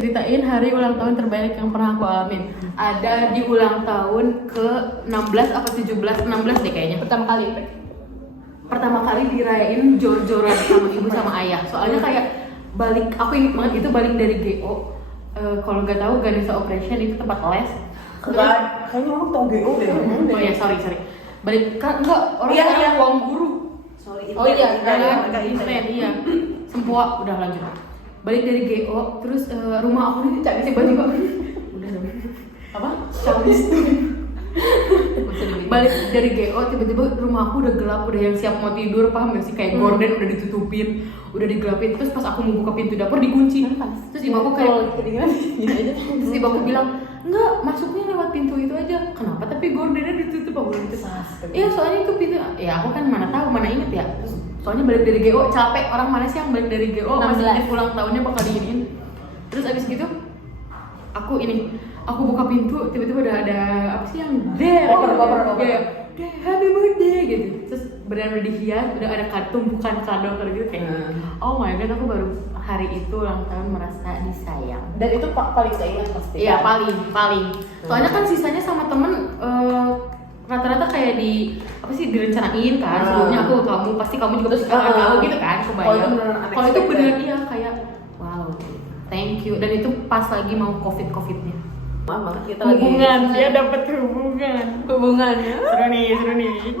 Ceritain hari ulang tahun terbaik yang pernah aku alamin. Ada di ulang tahun ke 16 apa 17, 16 deh kayaknya. Pertama kali dirayain jor-joran sama ibu sama ayah. Soalnya kayak balik, aku inget banget itu balik dari GO. Kalau nggak tahu Ganesha Operation itu tempat les. Kayaknya orang tau GO deh. Oh ya sorry. Balik kan enggak orang yang uang guru. Sorry. Oh iya, iya. Sempua udah lanjut. Balik dari GO, terus rumah aku ini tiba-tiba udah dong. Apa? Balik dari GO, tiba-tiba rumah aku udah gelap, udah yang siap mau tidur, paham gak sih? Kayak gorden udah ditutupin, udah digelapin. Terus pas aku mau buka pintu dapur dikunci. Terus ibu aku kayak terus ibu aku bilang, enggak, masuknya lewat pintu itu aja. Kenapa? Tapi gordennya ditutup. Aku bilang gitu. Iya, soalnya itu pintu. Ya aku kan mana tahu, mana inget ya. Terus soalnya balik dari GO capek, orang mana sih yang balik dari GO masih inget ulang tahunnya bakal diinin. Terus abis gitu aku buka pintu, tiba-tiba udah ada apa sih yang happy birthday gitu. Terus benar-benar dihias, udah ada tumpukan kado gitu kayak oh my god, aku baru hari itu ulang tahun merasa disayang. Dan itu paling saya ingat pasti. Iya, paling. Soalnya kan sisanya sama temen rata-rata kayak direncanain kan. Sebelumnya aku ke kamu, pasti kamu juga pasti akan tahu gitu kan, kebayang. Kalau itu bener iya kayak wow, thank you. Dan itu pas lagi mau COVID-nya. Mama, kita Hubungan, dia dapat hubungannya. Seru nih.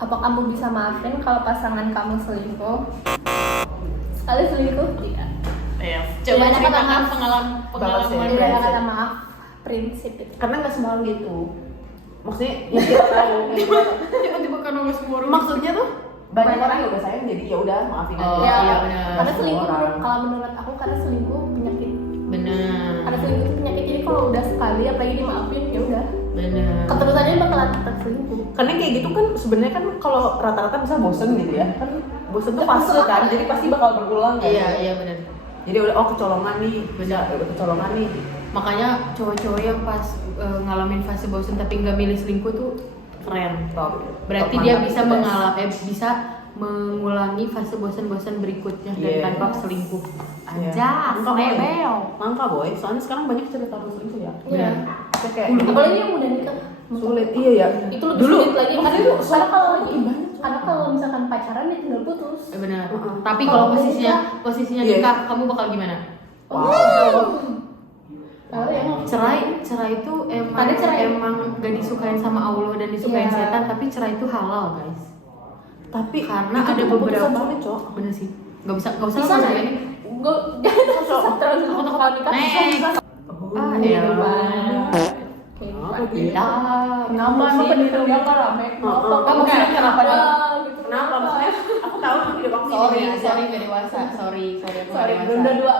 Apa kamu bisa maafin kalau pasangan kamu selingkuh? Sekali selingkuh? Iya. Iya. Coba ceritakan pengalaman. Tidak ada kata maaf, prinsip itu. Karena nggak semua orang gitu. Maksudnya yang kita tahu. Tiba-tiba kan nggak semua orang. Maksudnya tuh banyak orang yang udah sayang jadi ya udah maafin aja. Oh, iya benar. Karena selingkuh kalau menurut aku karena selingkuh penyakit. Benar. Karena selingkuh itu penyakit, jadi kalau udah sekali apalagi dimaafin ya udah. Benar. Keterusannya bakalan tetap selingkuh. Karena kayak gitu kan sebenarnya kan kalau rata-rata bisa bosen gitu ya. Kan bosen tuh fase kan, jadi pasti bakal berulang kan. Iya benar. Jadi udah kecolongan nih, udah kecolongan nih. Makanya cowok-cowok yang pas ngalamin fase bosen tapi nggak milih selingkuh tuh keren. Top. Berarti dia bisa mengulangi fase bosan-bosan berikutnya dan tanpa selingkuh. Aja, Langka boy. Soalnya sekarang banyak cerita selingkuh ya. Iya. Kayak Apalagi yang udah nikah. sulit, iya ya. Itu lebih sulit lagi. Karena kalau misalkan pacaran ya tinggal putus. Benar. Tapi kalau posisinya nikah, kamu bakal gimana? Cerai itu emang gak disukain sama Allah dan disukain setan, tapi cerai itu halal guys. Tapi karena ada beberapa bener sih, nggak usah lah ini. Jangan terlalu kalau nikah. Kenapa sih? Kenapa rame? Kenapa? Kenapa? Maksudnya aku tahu tidak waktu ini. Sorry nggak dewasa. Sorry Belum dua.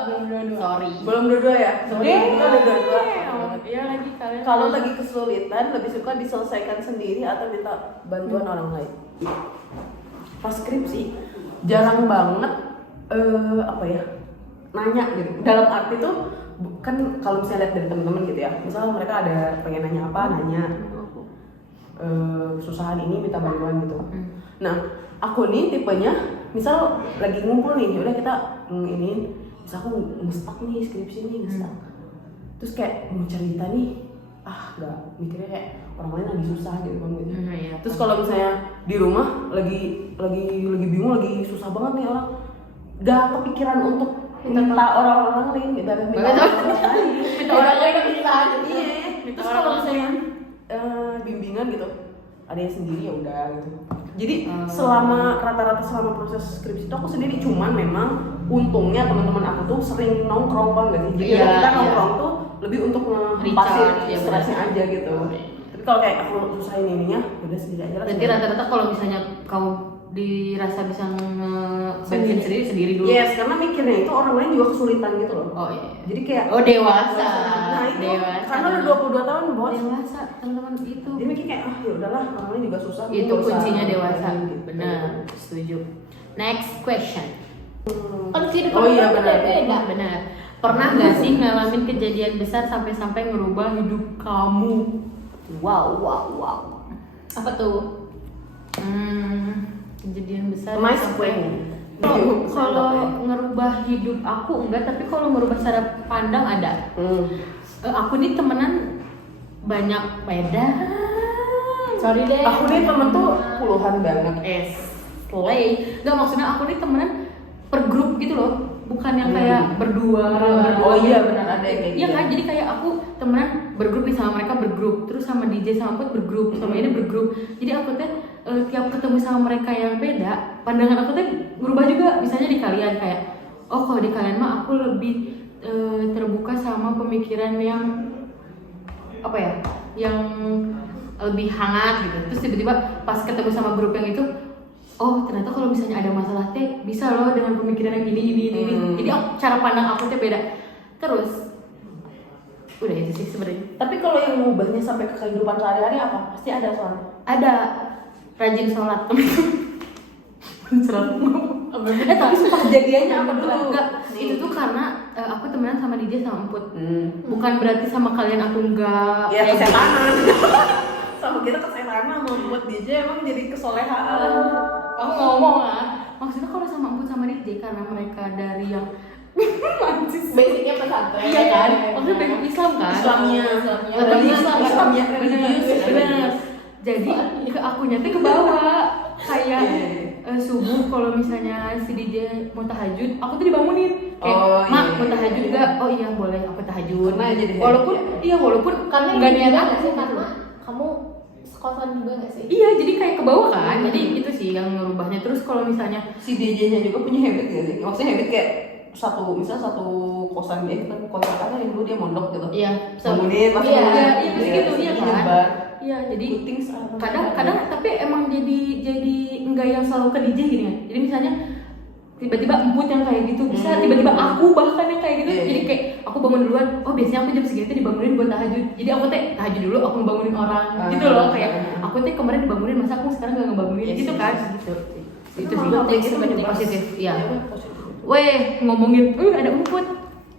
Sorry. Belum dua ya? Sorry, kita udah dua. Iya lagi kalian. Kalau lagi kesulitan, lebih suka diselesaikan sendiri atau minta bantuan orang lain? Pas skripsi jarang banget nanya gitu. Dalam arti tuh kan kalau misalnya lihat dari teman-teman gitu ya, misalnya mereka ada pengen nanya apa, nanya kesusahan ini minta bantuan gitu. Nah aku nih tipenya misal lagi ngumpul nih, udah kita ini, misal aku nge-stuck nih skripsi nih nge-stuck, terus kayak mau cerita nih nggak mikirnya kayak orang lain lagi susah gitu kan gitu. Terus kalau misalnya di rumah lagi bingung, lagi susah banget nih orang, gak kepikiran untuk minta orang lain gitu, minta orang lain bisa aja. Iya. Terus kalau misalnya bimbingan gitu, ada yang sendiri ya udah gitu. Jadi selama proses skripsi itu aku sendiri, cuman memang untungnya teman-teman aku tuh sering nongkrong banget sih. Jadi kita nongkrong tuh lebih untuk ngepasin stresnya aja gitu. Tapi kalau kayak aku susahin ininya, udah sendiri aja lah. Berarti rata-rata kalau misalnya kamu dirasa bisa nge-bensin sendiri dulu. Yes, karena mikirnya itu orang lain juga kesulitan gitu loh. Oh iya. Jadi kayak dewasa. Nah itu dewasa. karena udah 22 tahun bos. Dewasa teman-teman itu. Dia mikir kayak ya udahlah, orang lain juga susah. Itu kuncinya dewasa. Benar, setuju. Next question. Oh iya benar. Pernah nggak sih ngalamin kejadian besar sampai ngerubah hidup kamu? Wow. Apa tuh? Kejadian besar. Nice way. Kalau ngerubah hidup aku enggak, tapi kalau ngerubah cara pandang ada. Aku nih temenan banyak beda. Sorry deh. Aku nih temen tuh puluhan banget. Slay. Enggak, maksudnya aku nih temenan per grup gitu loh. Bukan yang kayak berdua. Oh iya benar ada yang kayak Iya gitu. kan, jadi kayak aku temenan bergrup nih sama mereka bergrup, terus sama DJ sama Put bergrup, sama ini bergrup. Jadi aku tuh tiap ketemu sama mereka yang beda, pandangan aku tuh berubah juga. Misalnya di kalian kayak, oh kalau di kalian mah aku lebih terbuka sama pemikiran yang apa ya, yang lebih hangat gitu. Terus tiba-tiba pas ketemu sama grup yang itu, oh ternyata kalau misalnya ada masalah teh bisa loh dengan pemikiran yang ini. Jadi cara pandang aku teh beda. Terus udah itu sih sebenarnya. Tapi kalau yang mengubahnya sampai ke kehidupan sehari-hari apa? Pasti ada soalnya. Ada rajin sholat tapi sumpah Kejadiannya apa dulu? Enggak, itu tuh karena aku temenan sama DJ sama Emput. Bukan berarti sama kalian aku enggak Ya kayak kesetanan. Sama kita kesetanan membuat DJ emang jadi kesolehan. aku ngomong lah. Maksudnya kalau sama Emput sama DJ karena mereka dari yang Basicnya pesantren. iya kan? Maksudnya basic Islam kan? Islamnya. Islamnya religius. bener. Jadi ke akunya tuh ke bawah kayak subuh kalau misalnya si DJ mau tahajud, aku tuh dibangunin kayak mak mau tahajud gak? Oh iya boleh aku tahajud. Karena jadi walaupun Karena nggak niat nggak sih, karena kamu sekolah juga nggak sih? iya jadi kayak ke bawah kan. Jadi itu sih yang ngerubahnya. Terus kalau misalnya si DJ-nya juga punya habit gak sih? Maksudnya habit kayak satu kosan dia kan kontrakan yang dulu dia mondok gitu. iya Bangunin, pasti iya bangunin. iya pasti gitu iya kan. nyebar. Iya jadi Puting kadang tapi emang jadi enggak yang selalu ke DJ gini kan. Jadi misalnya tiba-tiba Emput yang kayak gitu, bisa tiba-tiba aku bahkan yang kayak gitu. Jadi kayak aku bangun duluan, oh biasanya aku jam segitu dibangunin buat tahajud. Jadi aku teh tahajud dulu, aku ngebangunin orang gitu loh. Kayak aku teh kemarin dibangunin, masa aku sekarang gak ngebangunin gitu kan. Gitu. Itu sih itu positif. Iya. Weh, ngomongin ada Emput.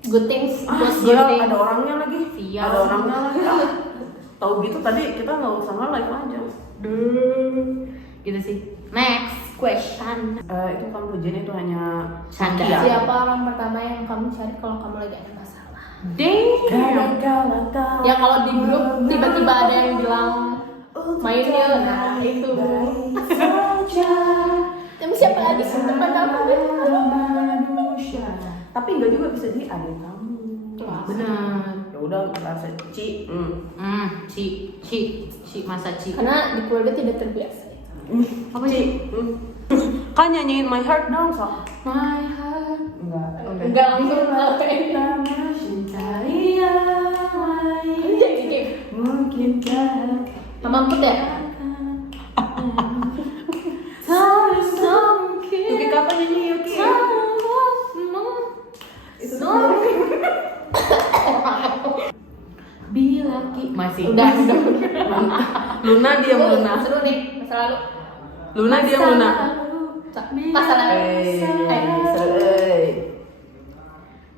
Good things. Gila, ada orangnya lagi. Sial. Ada orangnya lagi. Tahu gitu tadi kita nggak usah live aja. Gitu sih. Next question. Itu kamu Jen itu hanya Canda. Iya. Siapa orang pertama yang kamu cari kalau kamu lagi ada masalah? Damn. Ya kalau di grup tiba-tiba ada yang bilang main yuk, nah itu. Tapi siapa lagi sih teman kamu? Tapi enggak juga bisa jadi adik kamu. Benar. Ya udah rasa Ci. Ci masa Ci. Karena di keluarga tidak terbiasa. Apa Ci? Kan nyanyiin My Heart dong, sok. My heart. Enggak langsung ke Cintai yang lain. jadi kayak Mungkinkah Mama Emput ya? Yuki kapan nyanyi Yuki? Bila masih Udah. Luna diam Luna. Seru nih masa lalu. Luna diam Luna. Masa lalu.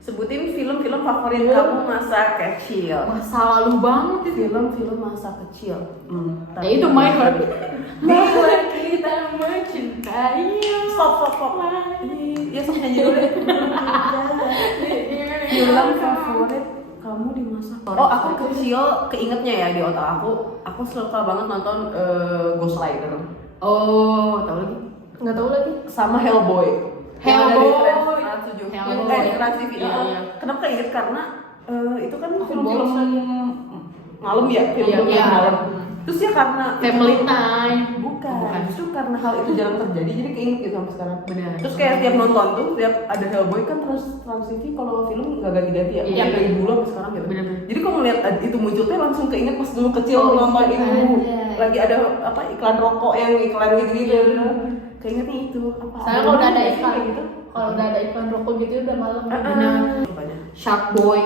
Sebutin film-film favorit kamu masa kecil. masa lalu banget itu. Film-film masa kecil. Ya itu My Heart. Bila kita mencintai. Stop. Ya sok nyanyi dulu deh. Film favorit kamu di masa. Oh, aku kecil keingetnya ya di otak aku. Aku suka banget nonton Ghost Rider. Oh, tahu lagi. Nggak tahu lagi. Sama Hellboy. Hellboy. Trans 7. Hellboy. Trans TV. Iya. Kenapa inget? Karena itu kan Aku film-film bosan. malam ya, film-film Iya. malam. Terus ya karena Family time. bukan, justru karena hal itu jarang terjadi jadi keinget gitu sampai sekarang. Benar. Terus kayak tiap nonton tuh, tiap ada Hellboy kan terus Trans TV kalau film nggak ganti-ganti ya, Iya, yang dari iya. dulu sampai sekarang gitu. Benar-benar. Jadi kalau ngeliat itu muncul tuh langsung keinget pas dulu kecil nonton itu, lagi ada apa iklan rokok yang iklan gitu-gitu. Keingetnya itu apa? Saya kalau udah ada Kayak iklan gitu. Kalau udah ada iklan rokok gitu udah malam. Benar. Shark Boy.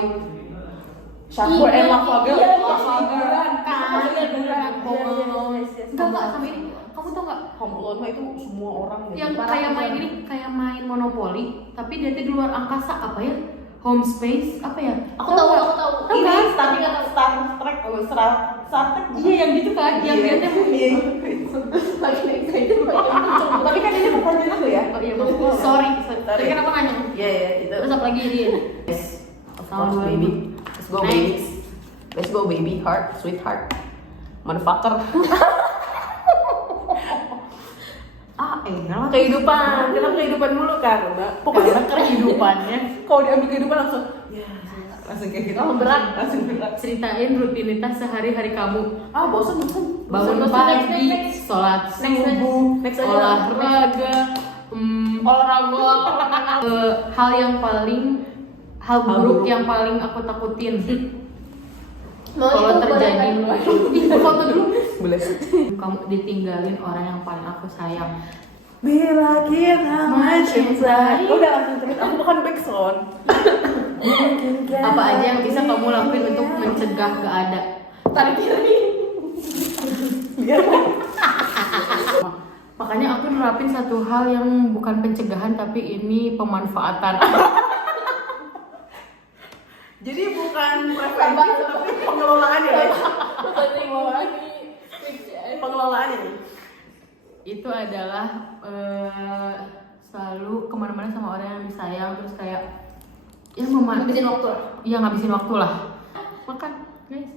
Sharkboy and Lava Girl. Iya, Lava Girl. Enggak sama ini. Kamu tau nggak? Home Alone mah itu semua orang gitu. Yang kayak main ini, kayak main Monopoly, tapi dia tuh di luar angkasa apa ya? Home Space apa ya? Aku tahu. Tahu Ini kan? Star Trek, Star Trek. Iya yang gitu kan, yang dia tuh Iya. Lagi excited pakai Tapi kan ini pertanyaan aku ya. Oh iya maaf. Sorry. Tadi kan aku nanya. Iya itu. Terus apa lagi ini? Yes. Of Tahun course, 2000. baby. Let's go, Next. baby. Let's go, baby. Heart, sweetheart. Motherfucker. Enak. Kehidupan. Kenapa kehidupan mulu kan? Pokoknya kehidupannya. Kalau diambil kehidupan langsung. Ya, langsung kayak gitu. Langsung berat. Langsung berat. Ceritain rutinitas sehari-hari kamu. Bosan. Bangun Bosan, pagi, next. sholat Next. subuh, Next aja. olahraga, hal buruk yang paling aku takutin. Mau Kalau itu boleh terjadi, kan? foto dulu. Boleh. Kamu ditinggalin orang yang paling aku sayang. Bila kita mencintai. Udah langsung cerita. Aku bukan backsound. Apa aja yang bisa kamu lakuin untuk mencegah keadaan? Tarik kiri. Makanya aku nerapin satu hal yang bukan pencegahan tapi ini pemanfaatan. Jadi bukan preventif tapi pengelolaannya ya. Bukan terima lagi. Pengelolaannya nih. Itu adalah selalu kemana-mana sama orang yang disayang terus kayak ya Ngabisin waktu lah. Iya ngabisin waktu lah. Makan guys.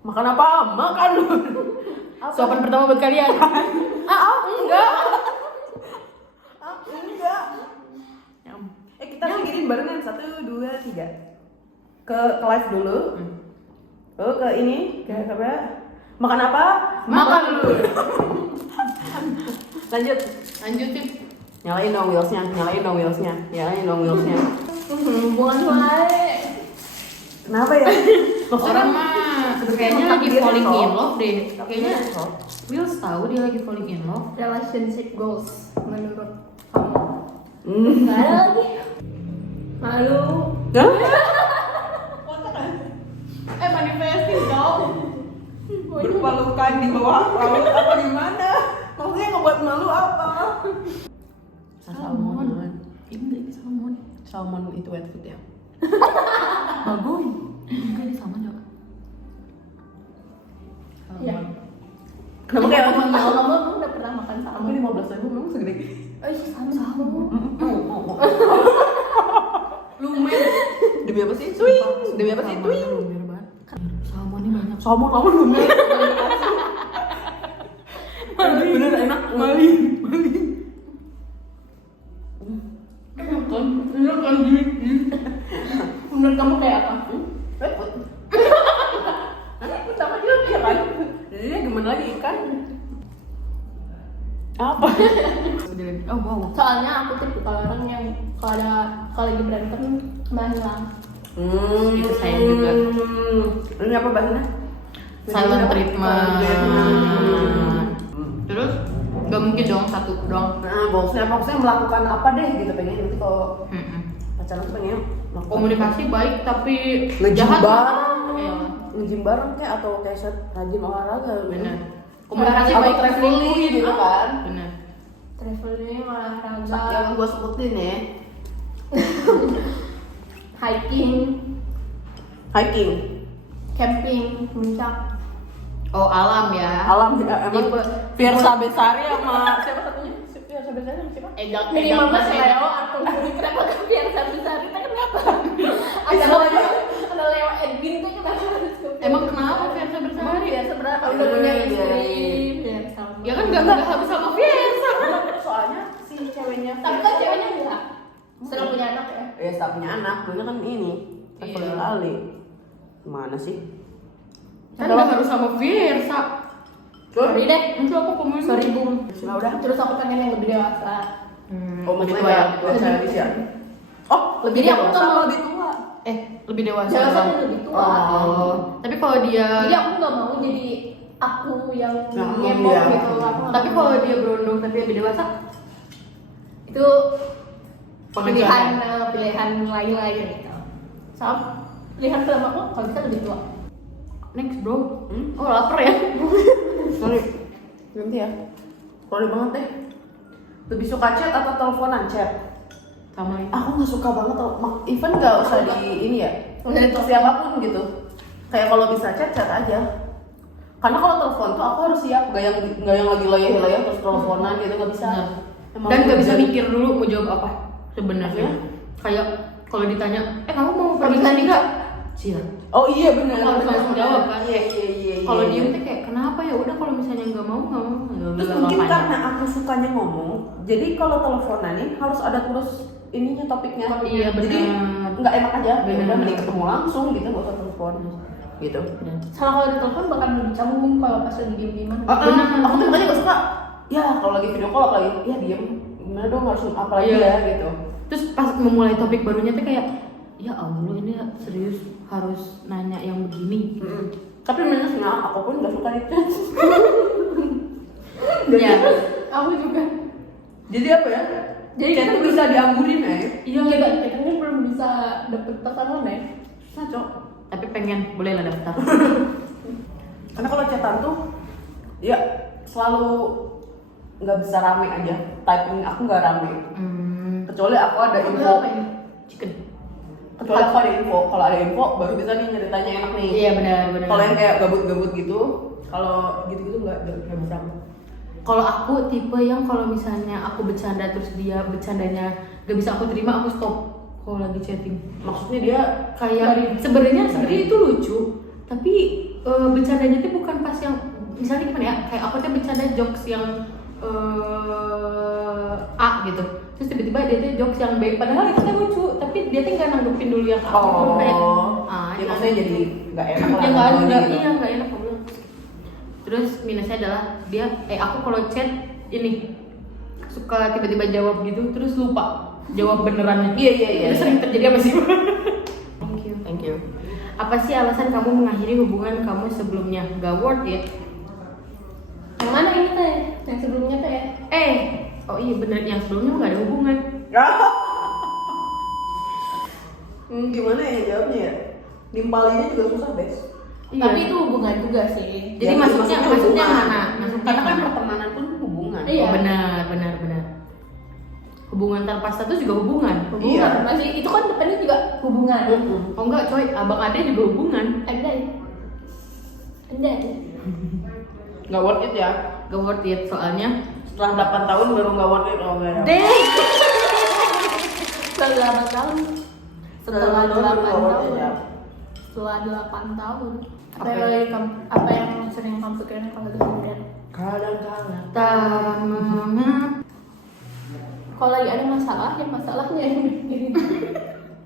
Makan apa? Makan lu. Suapan pertama buat kalian. Enggak. Enggak. Yang Kita pikirin barengan 1, 2, 3. Ke live dulu. Ke ini, ke apa? Makan apa? Makan dulu. Lanjut. Lanjutin. Nyalain dong wheelsnya. Hubungan baik. Kenapa ya? Orang mah kayaknya lagi falling in love deh. Kayaknya Wills tahu dia lagi falling in love. Relationship goals menurut kamu? Hmm. Nggak ada lagi. Malu. Hah? Manifesting dong. Berpelukan di bawah laut apa gimana? Maksudnya ngebuat malu apa? Salmon. Ini salmon. Salmon itu wet food ya? Bagus. Enggak ini salmon juga. Iya. Kenapa kayak Kamu udah pernah makan Aku salmon? 15.000 memang segede gitu? Salmon. Lumer. Demi apa sih? Swing! Demi apa sih? Twing! Lumer banget. Salmon ini banyak. Salmon lumer. Bener enak. Mali. Kan Menurut kamu kayak apa? Wet food. Pertama juga iya kan? Jadi gimana lagi ikan? Apa? Oh wow. Soalnya aku tipikal orang yang kalau lagi berantem malah hilang. Itu saya juga. Ini apa bahasanya? Silent treatment. Treatment. Terus gak mungkin dong satu dong. Nah, maksudnya melakukan apa deh gitu pengen nanti kalau pacaran tuh pengen melakukan Komunikasi baik tapi Nge-gym jahat. bareng. Iya. nge-gym bareng kayak atau kayak rajin olahraga gitu. Benar. Komunikasi Atau baik traveling gitu kan. Benar. Traveling, Yang olahraga, gua sebutin ya, hiking, hiking, camping, puncak. Oh alam ya. alam emang Tipe- Fiersa Besari sama siapa satunya? Fiersa Besari sama siapa? Ini mama Leo atau kenapa ke Fiersa Besari? Kenapa? Ada Leo Edwin tuh kenapa? Emang kenapa Fiersa Bersari? Fiersa berapa? Udah punya istri. Fiersa. Ya kan gak habis sama Fiersa. Soalnya si ceweknya Tapi kan ceweknya enggak. Setelah punya anak ya. ya setelah punya anak, dulunya kan ini Iya. traveling kali. Gimana sih? Kan gak harus sama Fiersa. Sorry deh. Itu aku komen. Sorry Bung. Nah udah. Terus aku pengen yang lebih dewasa. Oh maksudnya tua ya. dewasa lebih ya? Oh lebih Jadi aku dewasa nggak mau- atau lebih tua? Lebih dewasa. Dewasa Bang. dan lebih tua. Oh. Tapi kalau dia Jadi aku nggak mau jadi aku yang Yang ngepo dia. gitu. Aku nggak Tapi mau. kalau dia berondong tapi lebih dewasa, itu Pengecualian. pilihan lain-lain gitu. Sama pilihan film aku kalau bisa lebih tua. next bro. Oh lapar ya. Sorry, nanti ya. Sorry banget deh. Lebih suka chat atau teleponan? Chat. Sama ini. Aku nggak suka banget even nggak usah di ini ya. Nggak di- Siapapun gitu. Kayak kalau bisa chat aja. Karena kalau telepon tuh aku harus siap, nggak yang lagi layah terus teleponan gitu nggak bisa. Benar. Dan nggak bisa mikir dulu mau jawab apa sebenarnya. Kayak kalau ditanya, kamu mau pergi tadi nggak? Cia. Oh iya benar. Harus langsung jawab kan. Iya. Kalau diem tuh kayak kenapa ya udah kalau misalnya nggak mau. Terus mungkin karena aku sukanya ngomong, jadi kalau teleponan nih harus ada terus ininya topiknya. Iya benar. Jadi nggak enak aja. Benar. Udah mending ketemu langsung gitu, nggak usah telepon gitu. Soalnya kalau di telepon bakal lebih canggung kalau pas lagi diem-dieman. Benar. Aku tuh makanya gak suka. Ya kalau lagi video call apalagi, ya diem. Gimana dong harus apa lagi ya gitu. Terus pas memulai topik barunya tuh kayak, ya Allah ini serius harus nanya yang begini. Tapi minusnya aku pun gak suka itu. Ya. Aku juga. Jadi apa ya? Jadi Chat tuh bisa dianggurin ya. Iya, kita kan belum bisa dapet pesanan ya. Bisa cok. Tapi pengen, boleh lah daftar. Karena kalau chatan tuh, ya selalu nggak bisa rame aja. Typing aku nggak rame. Kecuali aku ada info. Chicken. Kecuali aku ada info. Kalau ada info baru bisa nih ceritanya enak nih. Iya benar. Kalau yang kayak gabut-gabut gitu, kalau gitu-gitu nggak bisa. Kalau aku tipe yang kalau misalnya aku bercanda terus dia bercandanya gak bisa aku terima, aku stop kalau lagi chatting. Maksudnya dia Kayak sebenarnya itu lucu, tapi bercandanya tuh bukan pas yang misalnya gimana ya, kayak aku tuh bercanda jokes yang A gitu, terus tiba-tiba dia tuh jokes yang B, padahal itu kan lucu, tapi dia tuh nggak nanggepin dulu yang A. Kayak, ya maksudnya jadi nggak enak lah. Ya nggak gitu. iya nggak enak aku bilang. Terus minusnya adalah dia aku kalau chat ini suka tiba-tiba jawab gitu terus lupa jawab benerannya. Iya. Itu sering terjadi apa sih? Thank you. Apa sih alasan kamu mengakhiri hubungan kamu sebelumnya? Gak worth it. Yang mana ini teh? Yang sebelumnya teh ya? Oh iya benar, yang sebelumnya nggak ada hubungan. Gimana ya jawabnya ya? Nimpalinya juga susah, Bes. Iya. Tapi itu hubungan juga sih. Jadi Ya, maksudnya hubungan. mana? Maksudnya Karena kan mana? pertemanan pun hubungan. Iya. Oh, benar. Hubungan tanpa status juga hubungan. Hubungan. Iya. Masih itu kan depannya juga hubungan. Oh enggak coy, abang ade juga hubungan. Ada. Nggak worth it ya? Gak worth it soalnya. Setelah 8 tahun baru nggak worth it. Oh enggak ya? Deh. Setelah 8 tahun. Setelah 8 baru nggak worth it tahun. ya? Setelah 8 tahun. Apa Yang sering kamu pikirin kalau lagi sendirian? Kadang-kadang. Kalau lagi ada masalah, ya masalahnya yang dipikirin.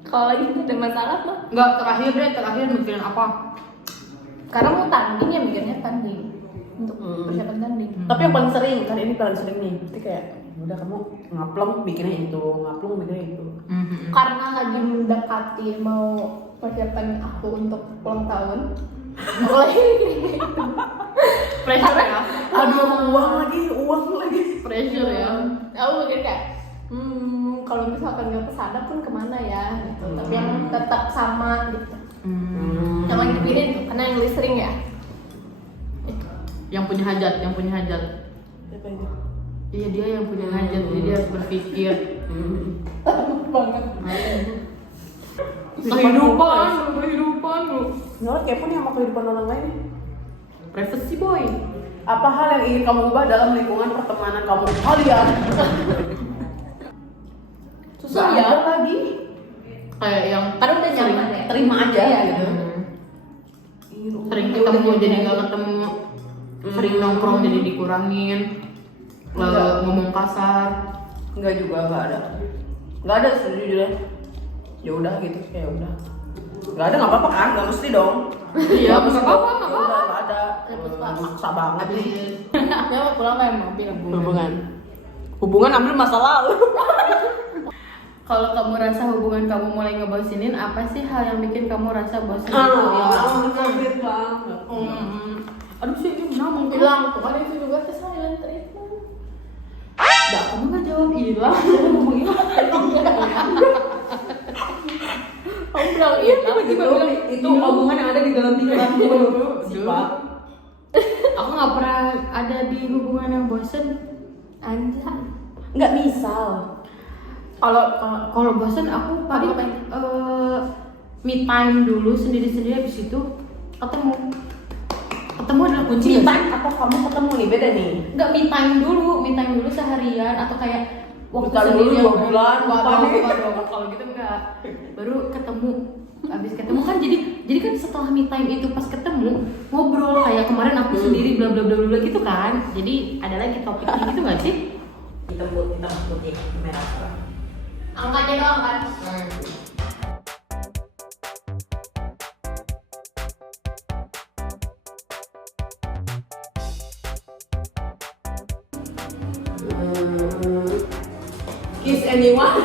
Kalau lagi ada masalah mah, Enggak, terakhir mikirin apa? karena mau tanding ya mikirnya tanding untuk persiapan tanding. Tapi yang paling sering, kan ini paling sering nih. Pasti kayak, udah kamu ngaplong mikirnya itu, ngaplong mikirnya itu. Karena lagi mendekati mau persiapan aku untuk ulang tahun, mulai mikirin gitu. Pressure ya. Aduh, uang lagi. Pressure ya. Aku mikir kayak, kalau misalkan nggak kesana pun kemana ya, gitu. Tapi yang tetap sama gitu. Yang lagi dipikirin tuh, karena yang sering ya. Yang punya hajat. Siapa itu? Iya dia yang punya hajat, jadi dia harus berpikir. Banget. Kehidupan lu. Nggak kepo nih sama kehidupan orang lain. Privacy boy. Apa hal yang ingin kamu ubah dalam lingkungan pertemanan kamu? Kalian. Susah Nggak ya. ada lagi. Kayak yang Karena udah sering nyaman ya. Terima aja Iya, gitu. Sering ketemu jadi nggak ketemu. Sering nongkrong jadi dikurangin. Enggak. Ngomong kasar. Enggak juga, nggak ada sejujurnya. Ya udah gitu, kayak udah. Nggak ada nggak apa-apa kan? Nggak mesti dong. Iya, Nggak mesti nggak apa-apa, dong. nggak Ya udah, nggak ada. Apa-apa. Maksa banget nih. Ya mau pulang kayak mobil. Hubungan ambil masa lalu. Kalau kamu rasa hubungan kamu mulai ngebosinin, apa sih hal yang bikin kamu rasa bosan? Sakit banget. Aduh sih ini ngomong Bilang tuh kan itu juga ke silent treatment. Dah, kamu nggak jawab hilang. Ngomong hilang. Kamu bilang iya, Tiba-tiba bilang, Itu hubungan yang ada di dalam pikiranku. Sifat. Aku nggak pernah ada di hubungan yang bosen. Anjay. Nggak misal. Kalau bosen aku paling Apa? me time dulu sendiri-sendiri, habis itu ketemu adalah kunci. Cinta atau kamu ketemu nih beda nih. Nggak me time dulu seharian atau kayak waktu Bentar dulu, sendiri 2 bulan, waduh, lupa nih. waduh, kalau gitu enggak. Baru ketemu, abis ketemu kan jadi kan setelah me time itu pas ketemu ngobrol kayak kemarin aku sendiri bla bla bla bla gitu kan. Jadi ada lagi topiknya gitu nggak sih? Hitam putih, merah. Angkanya doang kan. Kiss anyone?